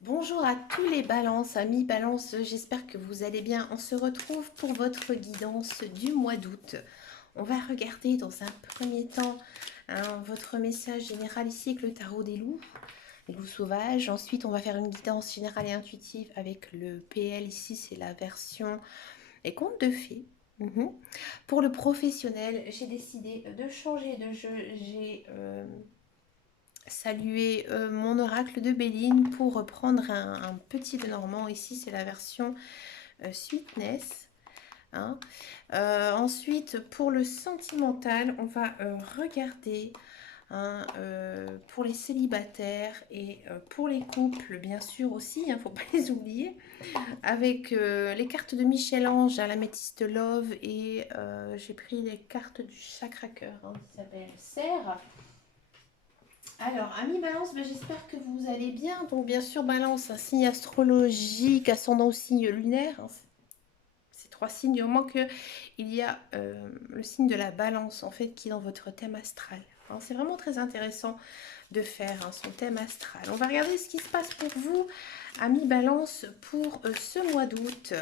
Bonjour à tous les balances, amis balance, j'espère que vous allez bien. On se retrouve pour votre guidance du mois d'août. On va regarder dans un premier temps votre message général ici avec le tarot des loups, les loups sauvages. Ensuite, on va faire une guidance générale et intuitive avec le PL. Ici, c'est la version et contes de fées. Pour le professionnel, j'ai décidé de changer de jeu. J'ai saluer mon oracle de Béline pour reprendre un petit Lenormand. Ici, c'est la version Sweetness. Hein. Ensuite, pour le sentimental, on va regarder hein, pour les célibataires et pour les couples, bien sûr aussi, il ne faut pas les oublier, avec les cartes de Michel-Ange à l'améthyste Love et j'ai pris les cartes du chakra-cœur qui s'appelle Serre. Alors, amis Balance, ben, j'espère que vous allez bien. Donc, bien sûr, Balance, un signe astrologique, ascendant au signe lunaire. Hein, c'est trois signes. Du moment qu'il y a le signe de la Balance, en fait, qui est dans votre thème astral. Hein, c'est vraiment très intéressant de faire son thème astral. On va regarder ce qui se passe pour vous, amis Balance, pour ce mois d'août.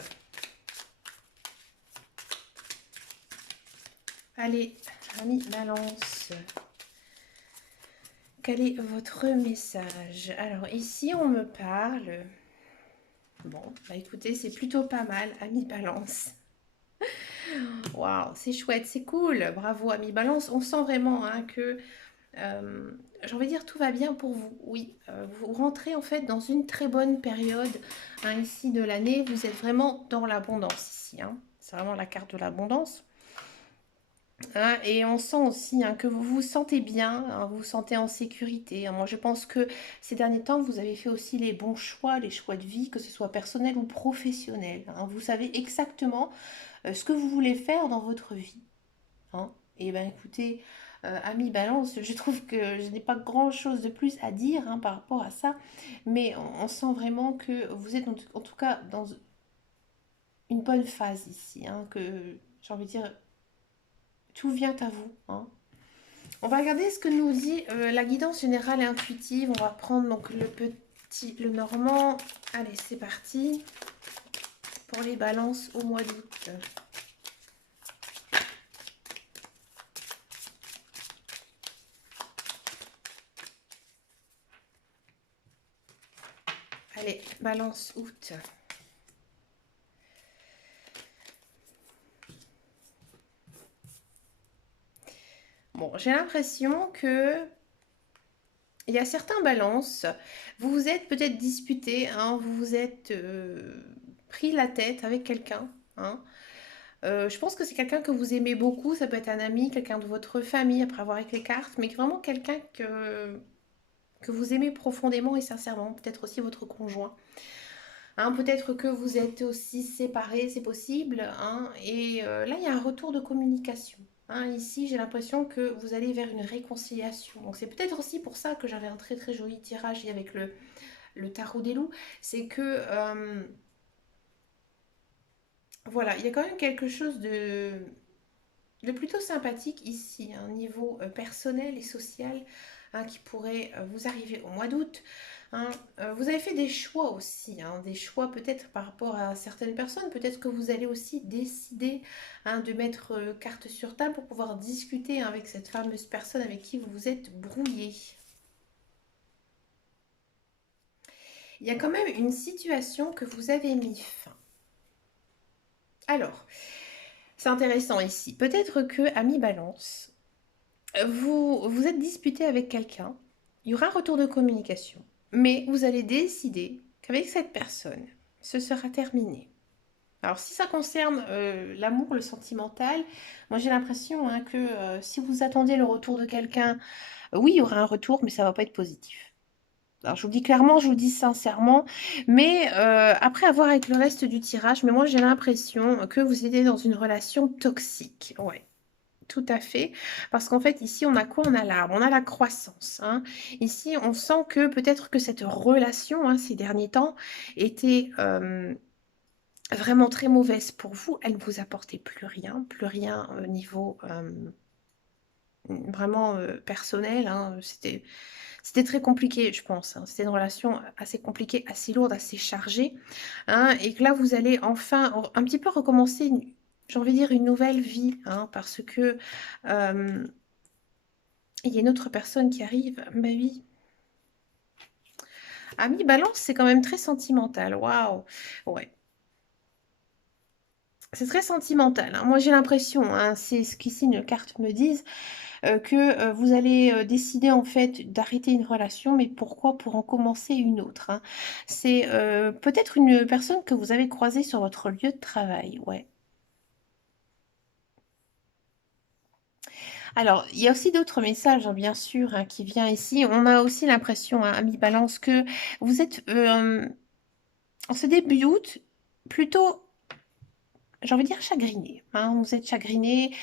Allez, amis Balance. Quel est votre message? Alors ici on me parle. Bon, bah écoutez, c'est plutôt pas mal, ami Balance. Waouh, c'est chouette, c'est cool. Bravo, ami Balance. On sent vraiment que, j'ai envie de dire, tout va bien pour vous. Oui, vous rentrez en fait dans une très bonne période ici de l'année. Vous êtes vraiment dans l'abondance ici. Hein. C'est vraiment la carte de l'abondance. Hein, et on sent aussi que vous vous sentez bien, hein, vous vous sentez en sécurité. Hein. Moi, je pense que ces derniers temps, vous avez fait aussi les bons choix, les choix de vie, que ce soit personnel ou professionnel. Hein. Vous savez exactement ce que vous voulez faire dans votre vie. Hein. Et bien, écoutez, ami Balance, je trouve que je n'ai pas grand-chose de plus à dire par rapport à ça, mais on sent vraiment que vous êtes en tout cas dans une bonne phase ici, hein, que j'ai envie de dire, tout vient à vous. Hein. On va regarder ce que nous dit la guidance générale et intuitive. On va prendre donc le normand. Allez, c'est parti pour les balances au mois d'août. Allez, balance août. Bon, j'ai l'impression que il y a certains balances. Vous vous êtes peut-être disputé, hein, vous vous êtes pris la tête avec quelqu'un. Hein. Je pense que c'est quelqu'un que vous aimez beaucoup. Ça peut être un ami, quelqu'un de votre famille, après avoir avec les cartes, mais vraiment quelqu'un que vous aimez profondément et sincèrement, peut-être aussi votre conjoint. Hein, peut-être que vous êtes aussi séparés, c'est possible. Hein, et là, il y a un retour de communication. Hein, ici, j'ai l'impression que vous allez vers une réconciliation. Donc, c'est peut-être aussi pour ça que j'avais un très très joli tirage avec le tarot des loups. C'est que, voilà, il y a quand même quelque chose de plutôt sympathique ici, un niveau personnel et social qui pourrait vous arriver au mois d'août. Hein. Vous avez fait des choix aussi, des choix peut-être par rapport à certaines personnes. Peut-être que vous allez aussi décider de mettre carte sur table pour pouvoir discuter avec cette fameuse personne avec qui vous vous êtes brouillé. Il y a quand même une situation que vous avez mis fin. Alors, c'est intéressant ici. Peut-être que, ami Balance, vous êtes disputé avec quelqu'un, il y aura un retour de communication, mais vous allez décider qu'avec cette personne, ce sera terminé. Alors si ça concerne l'amour, le sentimental, moi j'ai l'impression que si vous attendez le retour de quelqu'un, oui, il y aura un retour, mais ça ne va pas être positif. Alors je vous le dis clairement, je vous le dis sincèrement, mais après avoir avec le reste du tirage, mais moi j'ai l'impression que vous étiez dans une relation toxique. Ouais. Tout à fait, parce qu'en fait ici on a quoi? On a l'arbre, on a la croissance. Hein. Ici on sent que peut-être que cette relation ces derniers temps était vraiment très mauvaise pour vous. Elle ne vous apportait plus rien au niveau vraiment personnel. Hein. C'était très compliqué, je pense, hein. C'était une relation assez compliquée, assez lourde, assez chargée, hein, et que là, vous allez enfin un petit peu recommencer, j'ai envie de dire, une nouvelle vie, hein, parce que il y a une autre personne qui arrive. Bah oui. Ami Balance, c'est quand même très sentimental. Waouh. Ouais. C'est très sentimental, hein. Moi, j'ai l'impression, hein, c'est ce qu'ici nos cartes me disent, que vous allez décider en fait d'arrêter une relation, mais pourquoi? Pour en commencer une autre, hein. C'est peut-être une personne que vous avez croisée sur votre lieu de travail, ouais. Alors, il y a aussi d'autres messages, hein, bien sûr, hein, qui viennent ici. On a aussi l'impression, hein, ami Balance, que vous êtes en ce début d'août plutôt, j'ai envie de dire, chagriné, hein. Vous êtes chagriné.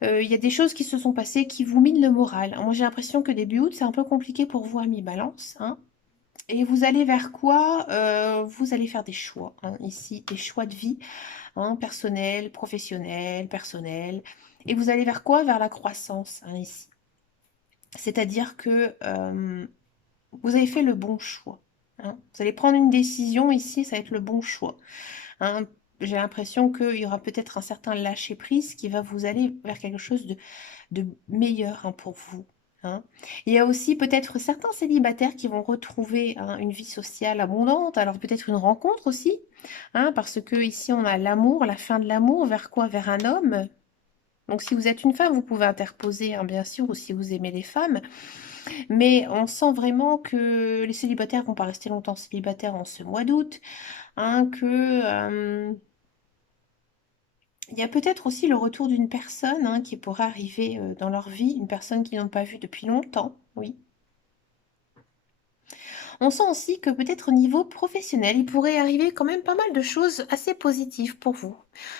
Il y a des choses qui se sont passées qui vous minent le moral. Moi, j'ai l'impression que début août, c'est un peu compliqué pour vous, ami Balance, hein. Et vous allez vers quoi? Vous allez faire des choix, hein, ici, des choix de vie, hein, personnels, professionnels, personnels. Et vous allez vers quoi? Vers la croissance, hein, ici. C'est-à-dire que vous avez fait le bon choix, hein. Vous allez prendre une décision ici, ça va être le bon choix, hein. J'ai l'impression qu'il y aura peut-être un certain lâcher-prise qui va vous aller vers quelque chose de meilleur, hein, pour vous, hein. Il y a aussi peut-être certains célibataires qui vont retrouver, hein, une vie sociale abondante, alors peut-être une rencontre aussi, hein, parce que ici on a l'amour, la fin de l'amour, vers quoi? Vers un homme. Donc si vous êtes une femme, vous pouvez interposer, hein, bien sûr, ou si vous aimez les femmes, mais on sent vraiment que les célibataires vont pas rester longtemps célibataires en ce mois d'août, hein, que il y a peut-être aussi le retour d'une personne, hein, qui pourrait arriver dans leur vie, une personne qu'ils n'ont pas vue depuis longtemps, oui. On sent aussi que peut-être au niveau professionnel, il pourrait arriver quand même pas mal de choses assez positives pour vous.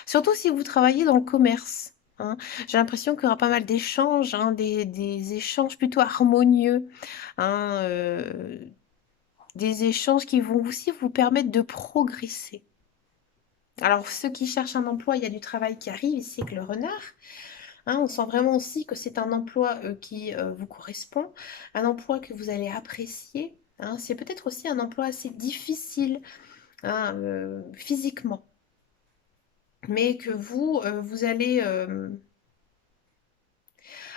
Surtout si vous travaillez dans le commerce, hein. J'ai l'impression qu'il y aura pas mal d'échanges, hein, des échanges plutôt harmonieux, hein, des échanges qui vont aussi vous permettre de progresser. Alors, ceux qui cherchent un emploi, il y a du travail qui arrive ici avec le renard, hein. On sent vraiment aussi que c'est un emploi qui vous correspond, un emploi que vous allez apprécier, hein. C'est peut-être aussi un emploi assez difficile, hein, physiquement, mais que vous, vous allez...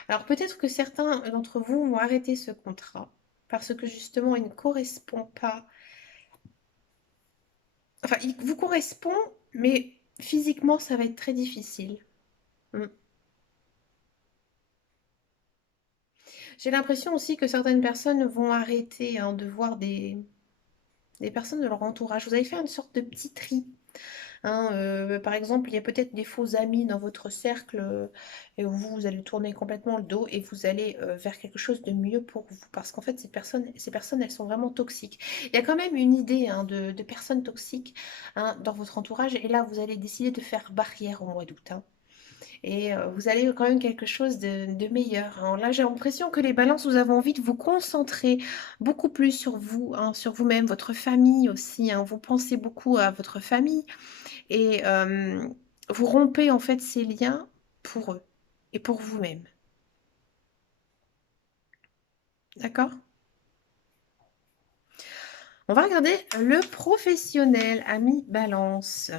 Alors peut-être que certains d'entre vous vont arrêter ce contrat parce que justement il ne correspond pas... Enfin, il vous correspond, mais physiquement ça va être très difficile. Mm. J'ai l'impression aussi que certaines personnes vont arrêter, hein, de voir des personnes de leur entourage. Vous allez faire une sorte de petit tri, hein. Par exemple, il y a peut-être des faux amis dans votre cercle, et où vous allez tourner complètement le dos et vous allez vers quelque chose de mieux pour vous. Parce qu'en fait, ces personnes, elles sont vraiment toxiques. Il y a quand même une idée, hein, de personnes toxiques, hein, dans votre entourage. Et là, vous allez décider de faire barrière au mois d'août, hein. Et vous allez quand même quelque chose de meilleur, hein. Là, j'ai l'impression que les balances, vous avez envie de vous concentrer beaucoup plus sur vous, hein, sur vous-même, votre famille aussi, hein. Vous pensez beaucoup à votre famille et vous rompez en fait ces liens pour eux et pour vous-même. D'accord? On va regarder le professionnel, ami Balance.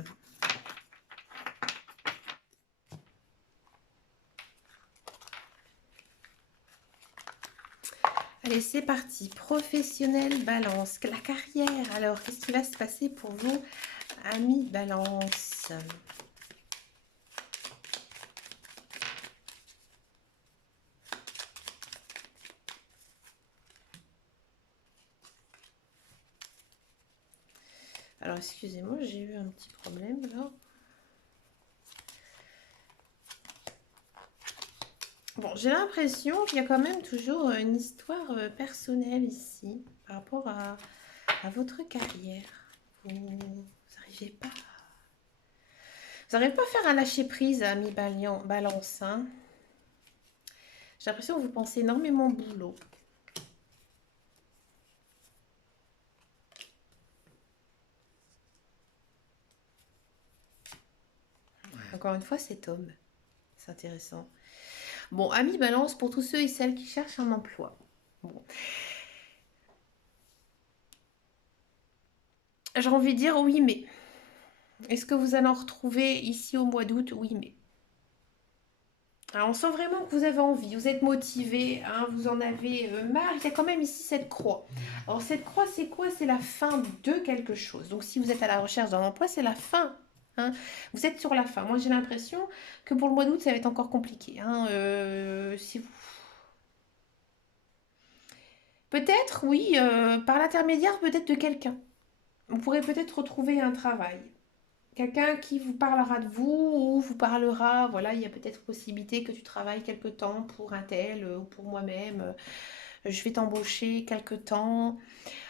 Allez, c'est parti. Professionnel Balance. La carrière, alors, qu'est-ce qui va se passer pour vous, ami Balance? Alors, excusez-moi, j'ai eu un petit problème là. Bon, j'ai l'impression qu'il y a quand même toujours une histoire personnelle ici par rapport à votre carrière. Vous n'arrivez pas. Vous n'arrivez pas à faire un lâcher-prise, ami Balance, hein. J'ai l'impression que vous pensez énormément au boulot. Encore une fois, c'est homme. C'est intéressant. Bon, ami Balance, pour tous ceux et celles qui cherchent un emploi. Bon. j'ai envie de dire oui, mais. Est-ce que vous allez en retrouver ici au mois d'août? Oui, mais. Alors, on sent vraiment que vous avez envie, vous êtes motivé, hein, vous en avez marre. Il y a quand même ici cette croix. Alors, cette croix, c'est quoi? C'est la fin de quelque chose. Donc, si vous êtes à la recherche d'un emploi, c'est la fin. Hein. Vous êtes sur la fin. Moi, j'ai l'impression que pour le mois d'août, ça va être encore compliqué. Hein. Si vous... Peut-être, oui, par l'intermédiaire peut-être de quelqu'un. Vous pourrez peut-être retrouver un travail. Quelqu'un qui vous parlera de vous ou vous parlera, voilà, il y a peut-être possibilité que tu travailles quelque temps pour un tel ou pour moi-même. Je vais t'embaucher quelque temps.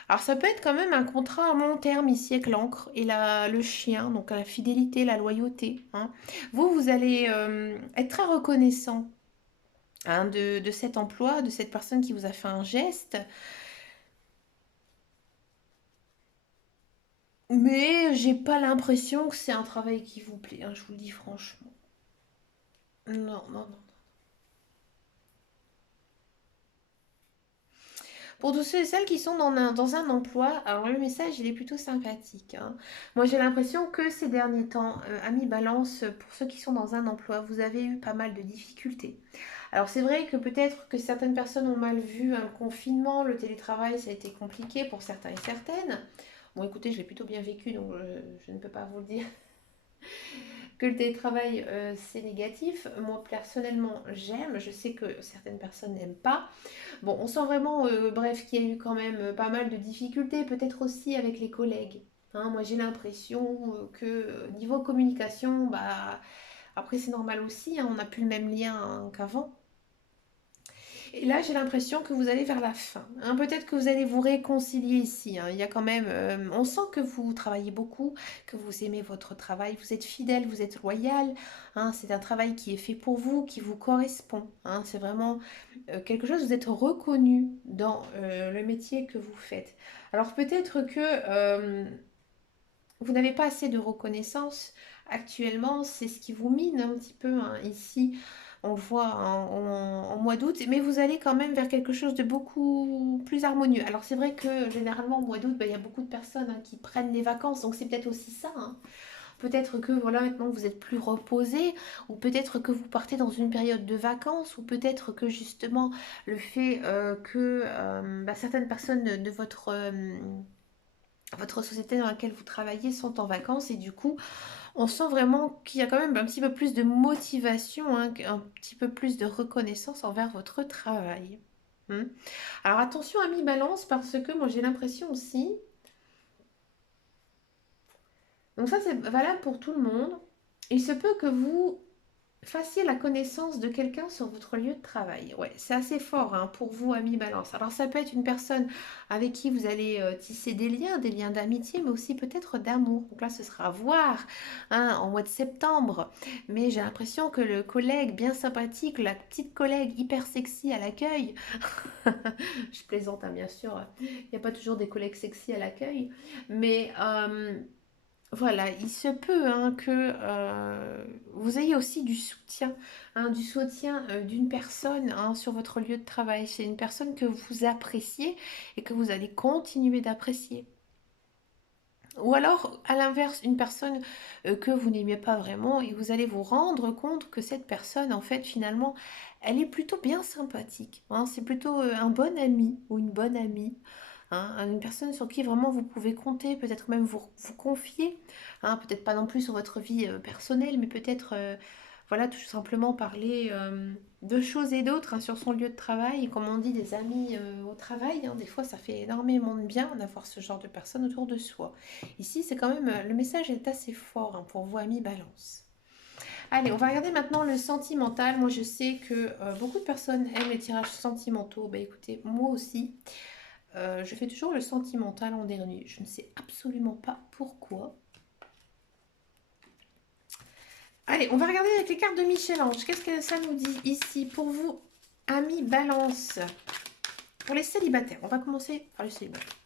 Alors ça peut être quand même un contrat à long terme ici avec l'encre et le chien, donc la fidélité, la loyauté. Hein. Vous allez être très reconnaissant hein, de cet emploi, de cette personne qui vous a fait un geste. Mais j'ai pas l'impression que c'est un travail qui vous plaît, hein, je vous le dis franchement. Non, non, non. Pour tous ceux et celles qui sont dans un emploi, alors le message il est plutôt sympathique. Hein. Moi j'ai l'impression que ces derniers temps, amis balance, pour ceux qui sont dans un emploi, vous avez eu pas mal de difficultés. Alors c'est vrai que peut-être que certaines personnes ont mal vu un confinement, le télétravail ça a été compliqué pour certains et certaines. Bon écoutez, je l'ai plutôt bien vécu donc je ne peux pas vous le dire que le télétravail c'est négatif. Moi personnellement j'aime, je sais que certaines personnes n'aiment pas. Bon, on sent vraiment, bref, qu'il y a eu quand même pas mal de difficultés, peut-être aussi avec les collègues. Hein, moi, j'ai l'impression que niveau communication, bah, après c'est normal aussi, hein, on n'a plus le même lien hein, qu'avant. Et là, j'ai l'impression que vous allez vers la fin. Hein. Peut-être que vous allez vous réconcilier ici. Hein. Il y a quand même, on sent que vous travaillez beaucoup, que vous aimez votre travail, vous êtes fidèle, vous êtes loyal. Hein. C'est un travail qui est fait pour vous, qui vous correspond. Hein. C'est vraiment quelque chose, vous êtes reconnu dans le métier que vous faites. Alors peut-être que vous n'avez pas assez de reconnaissance actuellement, c'est ce qui vous mine un petit peu hein, ici. On le voit hein, en mois d'août, mais vous allez quand même vers quelque chose de beaucoup plus harmonieux. Alors c'est vrai que généralement au mois d'août, bah, il y a beaucoup de personnes hein, qui prennent des vacances, donc c'est peut-être aussi ça. Hein. Peut-être que voilà maintenant vous êtes plus reposé, ou peut-être que vous partez dans une période de vacances, ou peut-être que justement le fait que bah, certaines personnes de votre société dans laquelle vous travaillez sont en vacances et du coup on sent vraiment qu'il y a quand même un petit peu plus de motivation, hein, un petit peu plus de reconnaissance envers votre travail. Hmm. Alors attention à mi-balance parce que moi j'ai l'impression aussi, donc ça c'est valable pour tout le monde, il se peut que vous fassiez la connaissance de quelqu'un sur votre lieu de travail. Ouais, c'est assez fort hein, pour vous, ami Balance. Alors ça peut être une personne avec qui vous allez tisser des liens d'amitié, mais aussi peut-être d'amour. Donc là, ce sera à voir hein, en mois de septembre. Mais j'ai l'impression que le collègue bien sympathique, la petite collègue hyper sexy à l'accueil, je plaisante hein, bien sûr, il n'y a pas toujours des collègues sexy à l'accueil, mais voilà, il se peut hein, que vous ayez aussi du soutien d'une personne hein, sur votre lieu de travail. C'est une personne que vous appréciez et que vous allez continuer d'apprécier. Ou alors, à l'inverse, une personne que vous n'aimez pas vraiment et vous allez vous rendre compte que cette personne, en fait, finalement, elle est plutôt bien sympathique. Hein. C'est plutôt un bon ami ou une bonne amie. Hein, une personne sur qui vraiment vous pouvez compter, peut-être même vous confier, hein, peut-être pas non plus sur votre vie personnelle, mais peut-être voilà, tout simplement parler de choses et d'autres hein, sur son lieu de travail. Et comme on dit, des amis au travail, hein, des fois ça fait énormément de bien d'avoir ce genre de personnes autour de soi. Ici, c'est quand même, le message est assez fort hein, pour vous, amis Balance. Allez, on va regarder maintenant le sentimental. Moi, je sais que beaucoup de personnes aiment les tirages sentimentaux. Bah écoutez, moi aussi. Je fais toujours le sentimental en dernier. Je ne sais absolument pas pourquoi. Allez, on va regarder avec les cartes de Michel-Ange. Qu'est-ce que ça nous dit ici pour vous, amis Balance? Pour les célibataires, on va commencer par le célibataire.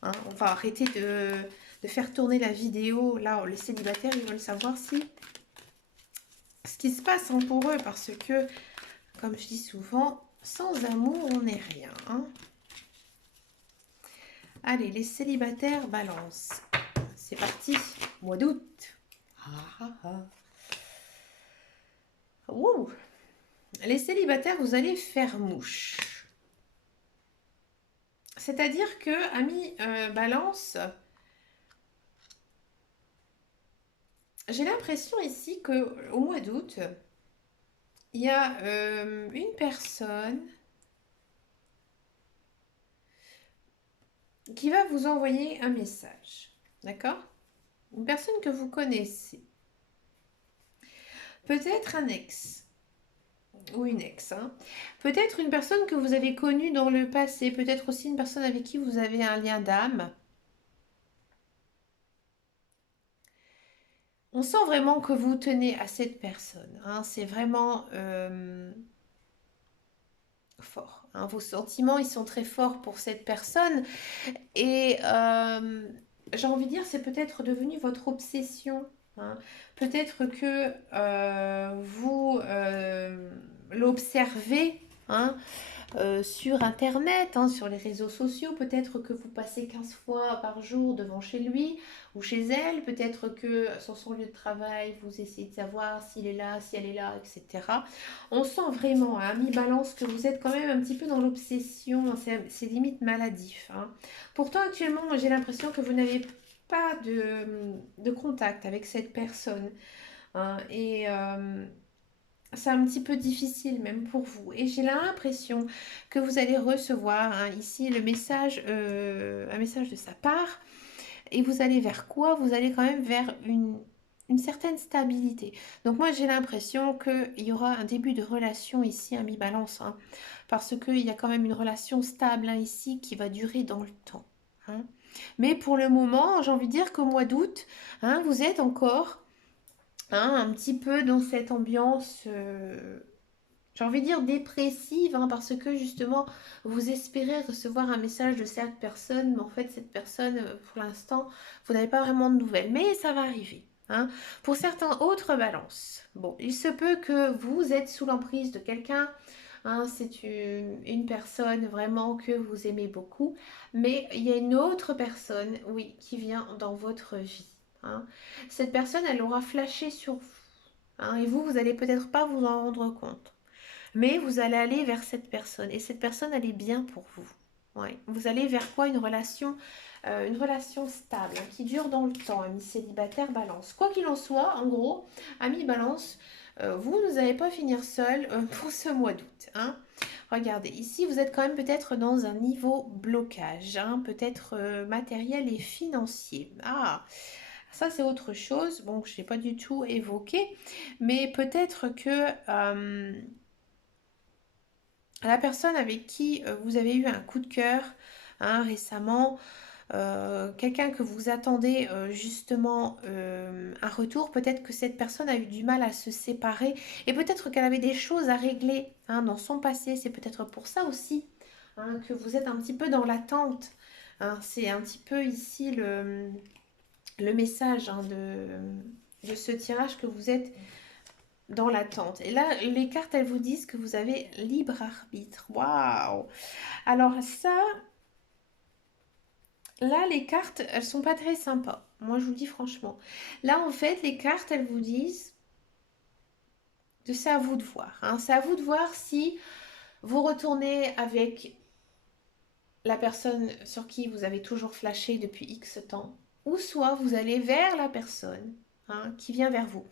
Hein, on va arrêter de faire tourner la vidéo. Là, les célibataires, ils veulent savoir si ce qui se passe hein, pour eux. Parce que, comme je dis souvent, sans amour, on n'est rien. Hein. Allez, les célibataires balance. C'est parti, mois d'août. Ouh. Les célibataires, vous allez faire mouche. C'est-à-dire que, amis balance, j'ai l'impression ici qu'au mois d'août, il y a une personne qui va vous envoyer un message. D'accord? Une personne que vous connaissez. Peut-être un ex ou une ex. Hein. Peut-être une personne que vous avez connue dans le passé. Peut-être aussi une personne avec qui vous avez un lien d'âme. On sent vraiment que vous tenez à cette personne. Hein. C'est vraiment fort. Hein. Vos sentiments, ils sont très forts pour cette personne. Et j'ai envie de dire, c'est peut-être devenu votre obsession. Hein. Peut-être que vous l'observez hein, sur Internet, hein, sur les réseaux sociaux. Peut-être que vous passez 15 fois par jour devant chez lui ou chez elle. Peut-être que sur son lieu de travail, vous essayez de savoir s'il est là, si elle est là, etc. On sent vraiment, à mi-balance, que vous êtes quand même un petit peu dans l'obsession. C'est limite maladif. Hein. Pourtant, actuellement, j'ai l'impression que vous n'avez pas de contact avec cette personne. Hein, et c'est un petit peu difficile même pour vous. Et j'ai l'impression que vous allez recevoir hein, ici le message, un message de sa part. Et vous allez vers quoi? Vous allez quand même vers une certaine stabilité. Donc moi j'ai l'impression qu'il y aura un début de relation ici à mi-balance. Hein, parce qu'il y a quand même une relation stable hein, ici qui va durer dans le temps. Hein. Mais pour le moment, j'ai envie de dire qu'au mois d'août, hein, vous êtes encore hein, un petit peu dans cette ambiance, j'ai envie de dire dépressive, hein, parce que justement, vous espérez recevoir un message de cette personne, mais en fait, cette personne, pour l'instant, vous n'avez pas vraiment de nouvelles. Mais ça va arriver. Hein. Pour certains autres balances, bon, il se peut que vous êtes sous l'emprise de quelqu'un. Hein, c'est une personne vraiment que vous aimez beaucoup, mais il y a une autre personne, oui, qui vient dans votre vie. Hein. Cette personne, elle aura flashé sur vous. Hein, et vous, vous allez peut-être pas vous en rendre compte. Mais vous allez aller vers cette personne. Et cette personne, elle est bien pour vous. Ouais. Vous allez vers quoi? Une relation stable, hein, qui dure dans le temps, ami célibataire balance. Quoi qu'il en soit, en gros, ami balance, vous n'allez pas finir seul pour ce mois d'août. Hein. Regardez, ici, vous êtes quand même peut-être dans un niveau blocage, hein, peut-être matériel et financier. Ah, ça c'est autre chose, bon, je n'ai pas du tout évoqué, mais peut-être que la personne avec qui vous avez eu un coup de cœur hein, récemment, quelqu'un que vous attendez justement un retour, peut-être que cette personne a eu du mal à se séparer et peut-être qu'elle avait des choses à régler hein, dans son passé. C'est peut-être pour ça aussi hein, que vous êtes un petit peu dans l'attente. Hein. C'est un petit peu ici le message hein, de ce tirage que vous êtes dans l'attente. Et là, les cartes, elles vous disent que vous avez libre arbitre. Waouh! Alors ça, là, les cartes, elles sont pas très sympas. Moi, je vous le dis franchement. Là, en fait, les cartes, elles vous disent que c'est à vous de voir. Hein. C'est à vous de voir si vous retournez avec la personne sur qui vous avez toujours flashé depuis X temps, ou soit vous allez vers la personne hein, qui vient vers vous.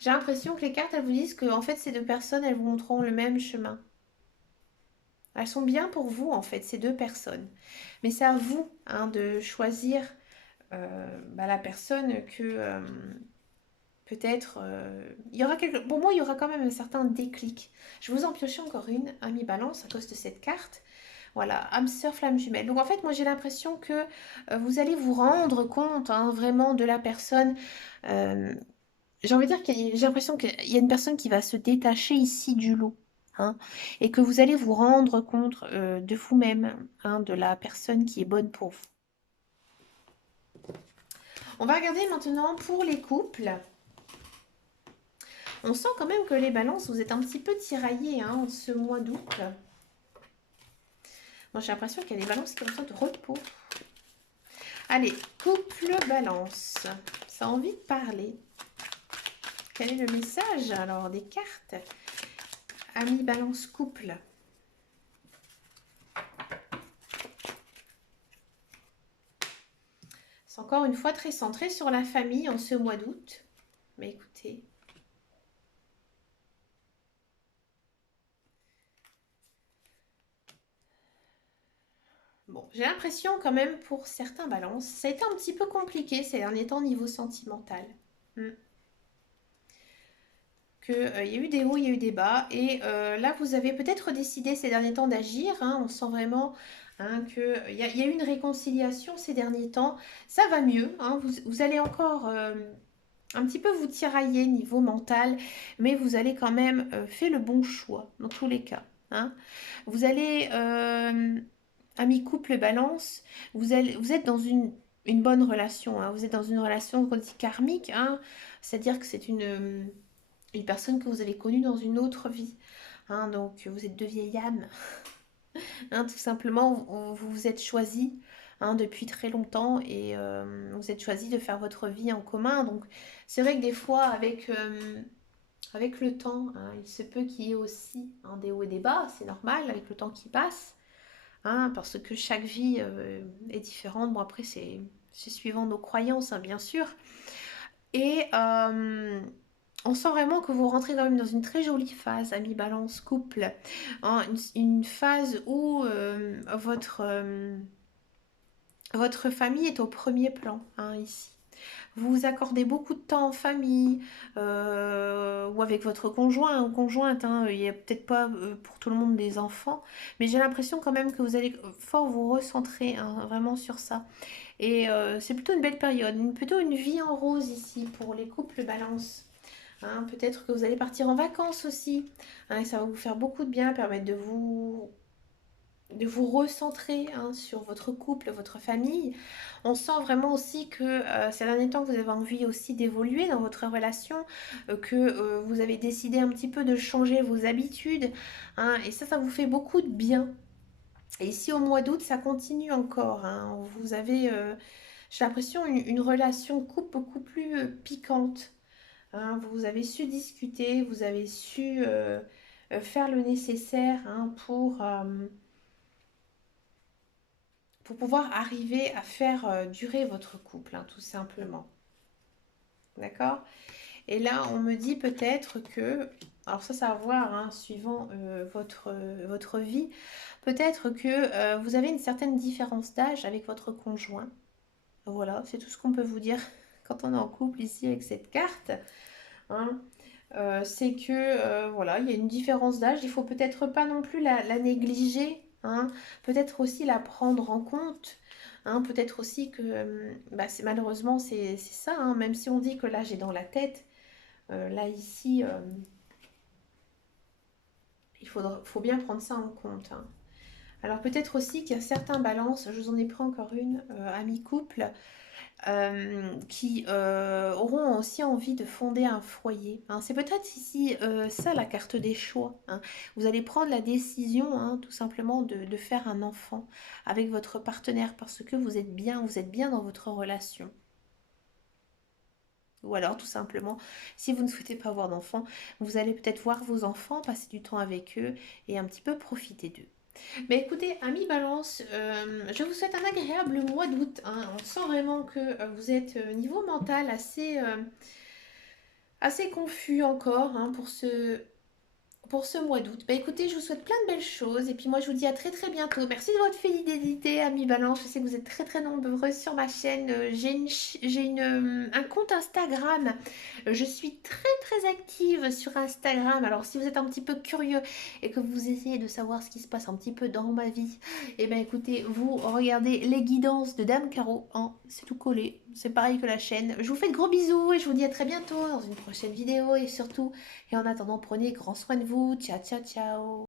J'ai l'impression que les cartes, elles vous disent que en fait, ces deux personnes, elles vous montreront le même chemin. Elles sont bien pour vous, en fait, ces deux personnes. Mais c'est à vous hein, de choisir la personne que peut-être... Pour moi, il y aura quand même un certain déclic. Je vous en pioche encore une, ami balance, à cause de cette carte. Voilà, âme sœur, flamme jumelle. Donc en fait, moi j'ai l'impression que vous allez vous rendre compte hein, vraiment de la personne. Euh, j'ai envie de dire j'ai l'impression qu'il y a une personne qui va se détacher ici du lot. Hein, et que vous allez vous rendre compte de vous-même, hein, de la personne qui est bonne pour vous. On va regarder maintenant pour les couples. On sent quand même que les balances, vous êtes un petit peu tiraillés hein, en ce mois d'août. Moi, j'ai l'impression qu'il y a des balances qui ont besoin de repos. Allez, couple balance. Ça a envie de parler. Quel est le message alors des cartes? Ami balance couple. C'est encore une fois très centré sur la famille en ce mois d'août. Mais écoutez. Bon, j'ai l'impression quand même pour certains balances, ça a été un petit peu compliqué ces derniers temps au niveau sentimental. Il y a eu des hauts, il y a eu des bas. Et là, vous avez peut-être décidé ces derniers temps d'agir. On sent vraiment qu'il y a eu une réconciliation ces derniers temps. Ça va mieux. Vous allez encore un petit peu vous tirailler niveau mental, mais vous allez quand même faire le bon choix dans tous les cas. Vous allez, ami couple balance, vous êtes dans une bonne relation. Vous êtes dans une relation qu'on dit karmique. C'est-à-dire que c'est une personne que vous avez connue dans une autre vie. Donc vous êtes deux vieilles âmes. Tout simplement, vous vous êtes choisis depuis très longtemps et vous êtes choisis de faire votre vie en commun. Donc c'est vrai que des fois, avec le temps, il se peut qu'il y ait aussi des hauts et des bas. C'est normal avec le temps qui passe. Parce que chaque vie est différente. Bon, après, c'est suivant nos croyances, bien sûr. Et on sent vraiment que vous rentrez quand même dans une très jolie phase, ami balance couple. Une phase où votre famille est au premier plan, ici. Vous vous accordez beaucoup de temps en famille ou avec votre conjoint ou conjointe. Il n'y a peut-être pas pour tout le monde des enfants, mais j'ai l'impression quand même que vous allez fort vous recentrer vraiment sur ça. Et c'est plutôt une belle période, plutôt une vie en rose ici pour les couples balance. Peut-être que vous allez partir en vacances aussi. Et ça va vous faire beaucoup de bien, permettre de vous recentrer sur votre couple, votre famille. On sent vraiment aussi que ces derniers temps, vous avez envie aussi d'évoluer dans votre relation, que vous avez décidé un petit peu de changer vos habitudes. Et ça vous fait beaucoup de bien. Et ici, au mois d'août, ça continue encore. Vous avez, j'ai l'impression, une relation de couple beaucoup plus piquante. Vous avez su discuter, vous avez su faire le nécessaire pour pouvoir arriver à faire durer votre couple, tout simplement. D'accord? Et là, on me dit peut-être que, alors ça va voir, suivant votre vie, peut-être que vous avez une certaine différence d'âge avec votre conjoint. Voilà, c'est tout ce qu'on peut vous dire quand on est en couple ici avec cette carte. C'est que voilà, il y a une différence d'âge, il faut peut-être pas non plus la négliger, peut-être aussi la prendre en compte, peut-être aussi que malheureusement c'est ça, même si on dit que l'âge est dans la tête, là ici faut bien prendre ça en compte. Alors peut-être aussi qu'il y a certains balances, je vous en ai pris encore une, ami couple, qui auront aussi envie de fonder un foyer. C'est peut-être ici ça la carte des choix. Vous allez prendre la décision tout simplement de faire un enfant avec votre partenaire parce que vous êtes bien dans votre relation. Ou alors tout simplement, si vous ne souhaitez pas avoir d'enfants, vous allez peut-être voir vos enfants, passer du temps avec eux et un petit peu profiter d'eux. Mais écoutez, amis Balance, je vous souhaite un agréable mois d'août. On sent vraiment que vous êtes niveau mental assez confus encore pour ce mois d'août. Écoutez, je vous souhaite plein de belles choses et puis moi je vous dis à très très bientôt. Merci de votre fidélité, amis Balance. Je sais que vous êtes très très nombreux sur ma chaîne. J'ai un compte Instagram. Je suis très très active sur Instagram. Alors si vous êtes un petit peu curieux et que vous essayez de savoir ce qui se passe un petit peu dans ma vie, écoutez, vous regardez les guidances de Dame Caro. C'est tout collé. C'est pareil que la chaîne. Je vous fais de gros bisous et je vous dis à très bientôt dans une prochaine vidéo et surtout, et en attendant, prenez grand soin de vous. Ciao, ciao, ciao.